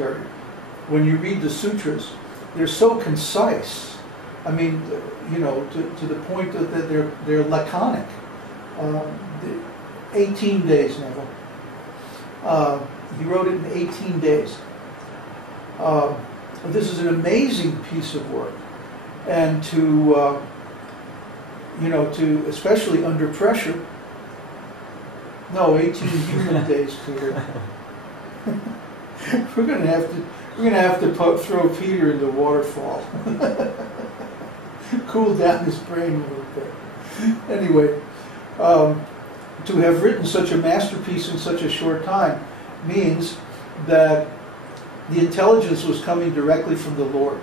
commentary, when you read the sutras, they're so concise. I mean, you know, to the point that they're laconic. 18 days, Neville. He wrote it in 18 days. This is an amazing piece of work, and to you know, to especially under pressure. No, 18 human days, Peter. We're gonna have to throw Peter in the waterfall. Cool down his brain a little bit. Anyway, to have written such a masterpiece in such a short time means that the intelligence was coming directly from the Lord.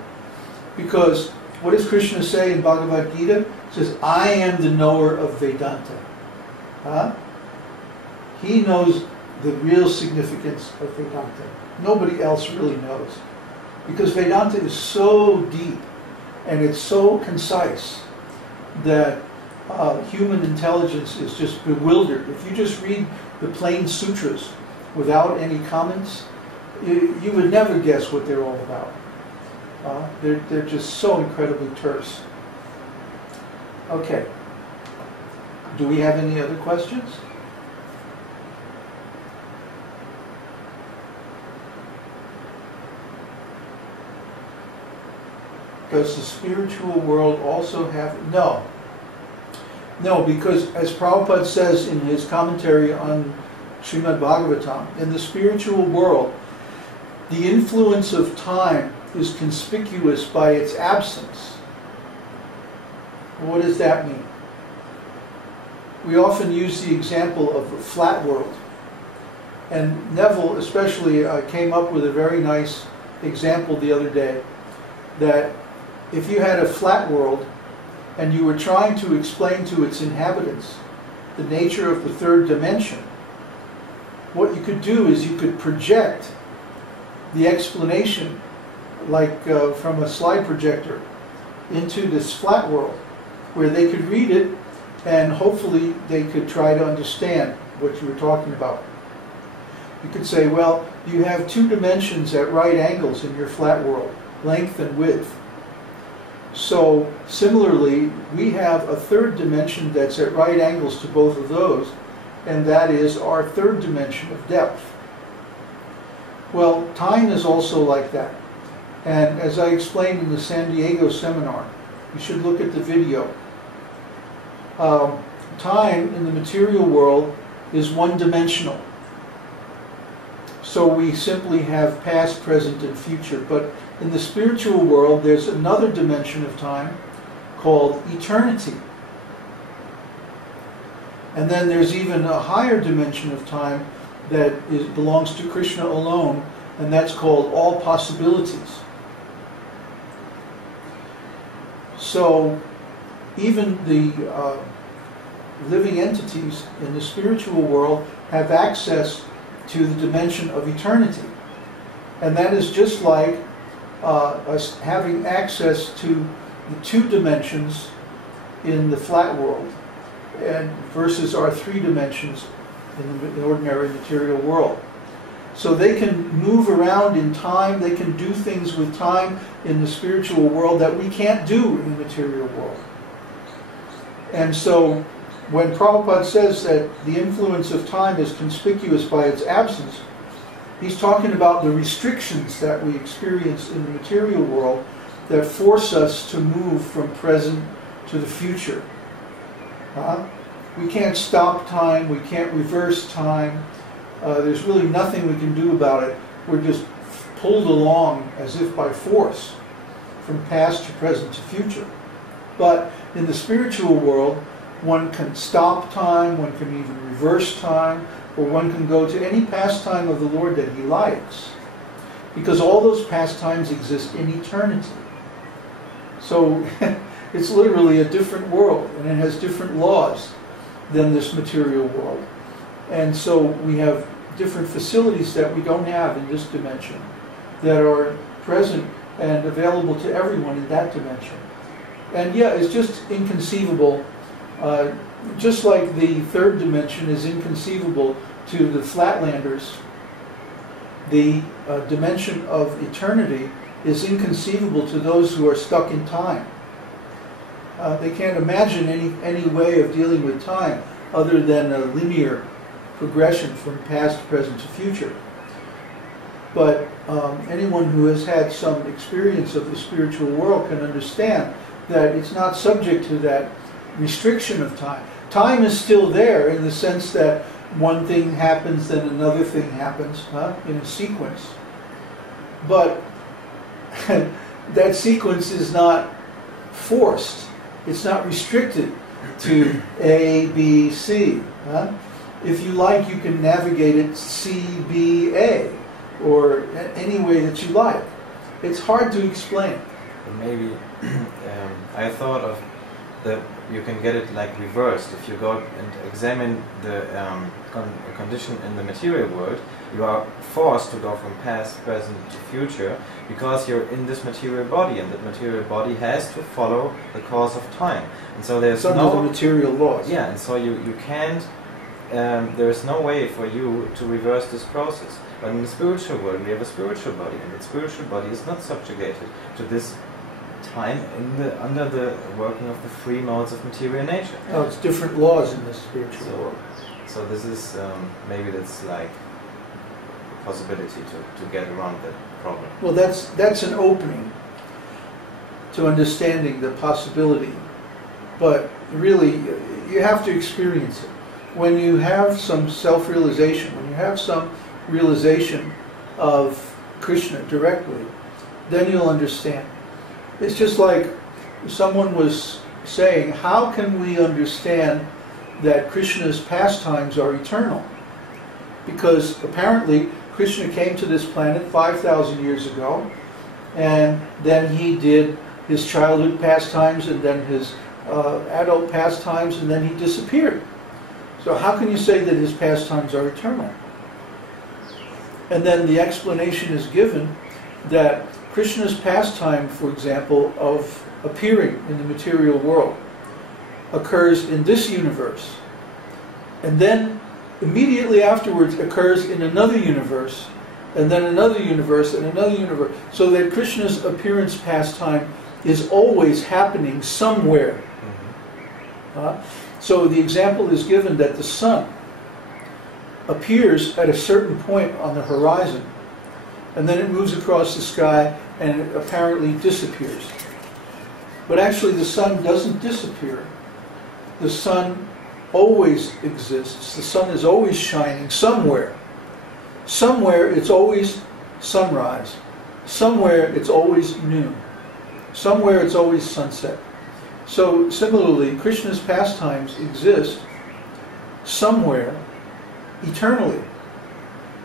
Because what does Krishna say in Bhagavad Gita? He says, I am the knower of Vedanta. Huh? He knows the real significance of Vedanta. Nobody else really knows. Because Vedanta is so deep and it's so concise that human intelligence is just bewildered. If you just read the plain sutras without any comments, you would never guess what they're all about. They're just so incredibly terse. Okay. Do we have any other questions? Does the spiritual world also have... No. No, because as Prabhupada says in his commentary on Srimad Bhagavatam, in the spiritual world, the influence of time is conspicuous by its absence. What does that mean? We often use the example of a flat world. And Neville especially came up with a very nice example the other day, that if you had a flat world and you were trying to explain to its inhabitants the nature of the third dimension, what you could do is you could project the explanation, like from a slide projector, into this flat world, where they could read it and hopefully they could try to understand what you were talking about. You could say, well, you have two dimensions at right angles in your flat world, length and width. So similarly, we have a third dimension that's at right angles to both of those, and that is our third dimension of depth. Well, time is also like that. And as I explained in the San Diego seminar, you should look at the video. Time in the material world is one-dimensional. So we simply have past, present, and future. But in the spiritual world, there's another dimension of time called eternity. And then there's even a higher dimension of time that belongs to Krishna alone, and that's called all possibilities. So even the living entities in the spiritual world have access to the dimension of eternity. And that is just like us having access to the two dimensions in the flat world and versus our three dimensions in the ordinary material world. So they can move around in time, they can do things with time in the spiritual world that we can't do in the material world. And so when Prabhupada says that the influence of time is conspicuous by its absence, he's talking about the restrictions that we experience in the material world that force us to move from present to the future. We can't stop time, we can't reverse time. There's really nothing we can do about it. We're just pulled along as if by force from past to present to future. But in the spiritual world, one can stop time, one can even reverse time, or one can go to any pastime of the Lord that he likes. Because all those pastimes exist in eternity. So it's literally a different world, and it has different laws than this material world. And so we have different facilities that we don't have in this dimension that are present and available to everyone in that dimension. And yeah, it's just inconceivable. Just like the third dimension is inconceivable to the flatlanders, the dimension of eternity is inconceivable to those who are stuck in time. They can't imagine any way of dealing with time other than a linear progression from past, present to future. But anyone who has had some experience of the spiritual world can understand that it's not subject to that restriction of time. Time is still there in the sense that one thing happens, then another thing happens, in a sequence. But that sequence is not forced. It's not restricted to A, B, C. If you like, you can navigate it C, B, A, or any way that you like. It's hard to explain. Maybe I thought of that you can get it like reversed. If you go and examine the condition in the material world, you are forced to go from past, present to future because you're in this material body, and that material body has to follow the course of time. And so there's no the material laws. Yeah, and so you can't. There is no way for you to reverse this process. But in the spiritual world, we have a spiritual body, and the spiritual body is not subjugated to this time under the working of the three modes of material nature. Oh, it's different laws in the spiritual world. So this is maybe that's like a possibility to get around that problem. Well, that's an opening to understanding the possibility, but really you have to experience it. When you have some self-realization, when you have some realization of Krishna directly, then you'll understand. It's just like someone was saying, how can we understand that Krishna's pastimes are eternal? Because apparently Krishna came to this planet 5,000 years ago, and then he did his childhood pastimes, and then his adult pastimes, and then he disappeared. So how can you say that his pastimes are eternal? And then the explanation is given that Krishna's pastime, for example, of appearing in the material world occurs in this universe, and then immediately afterwards occurs in another universe, and then another universe, and another universe, so that Krishna's appearance pastime is always happening somewhere. So the example is given that the sun appears at a certain point on the horizon, and then it moves across the sky and it apparently disappears. But actually the sun doesn't disappear. The sun always exists. The sun is always shining somewhere. Somewhere it's always sunrise. Somewhere it's always noon. Somewhere it's always sunset. So similarly, Krishna's pastimes exist somewhere eternally.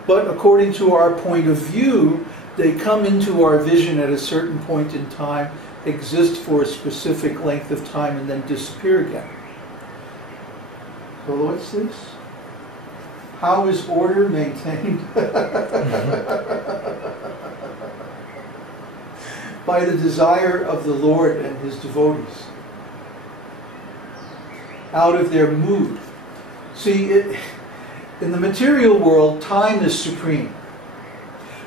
But according to our point of view, they come into our vision at a certain point in time, exist for a specific length of time, and then disappear again. So what's this? How is order maintained? By the desire of the Lord and His devotees. Out of their mood. See, in the material world, time is supreme.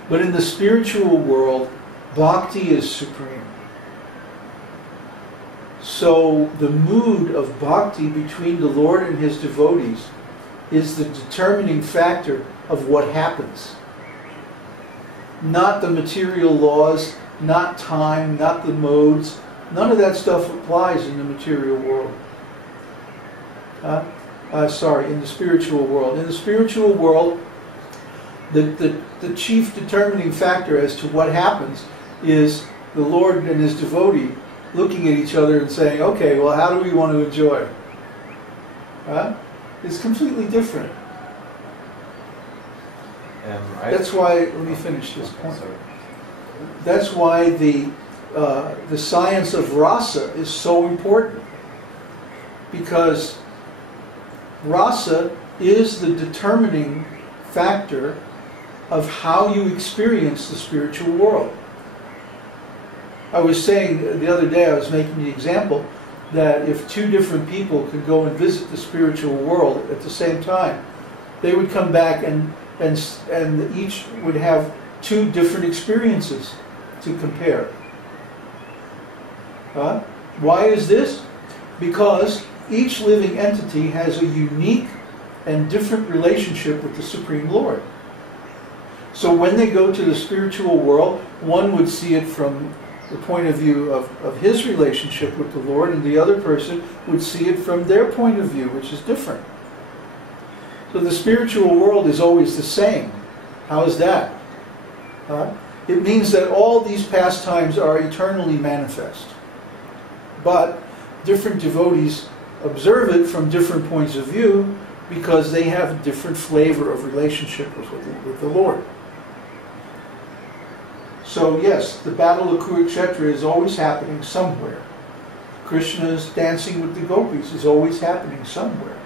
But in the spiritual world, bhakti is supreme. So the mood of bhakti between the Lord and His devotees is the determining factor of what happens. Not the material laws, not time, not the modes. None of that stuff applies in the material world. In the spiritual world. In the spiritual world, the chief determining factor as to what happens is the Lord and His devotee looking at each other and saying, okay, well, how do we want to enjoy? It's completely different. That's why, let me finish this point. That's why the science of rasa is so important. Because rasa is the determining factor of how you experience the spiritual world. I was saying the other day, I was making the example that if two different people could go and visit the spiritual world at the same time, they would come back and and each would have two different experiences to compare. Why is this? Because each living entity has a unique and different relationship with the Supreme Lord. So when they go to the spiritual world, one would see it from the point of view of his relationship with the Lord, and the other person would see it from their point of view, which is different. So the spiritual world is always the same. How is that? It means that all these pastimes are eternally manifest. But different devotees observe it from different points of view because they have a different flavor of relationship with the Lord. So yes, the battle of Kurukshetra is always happening somewhere. Krishna's dancing with the gopis is always happening somewhere.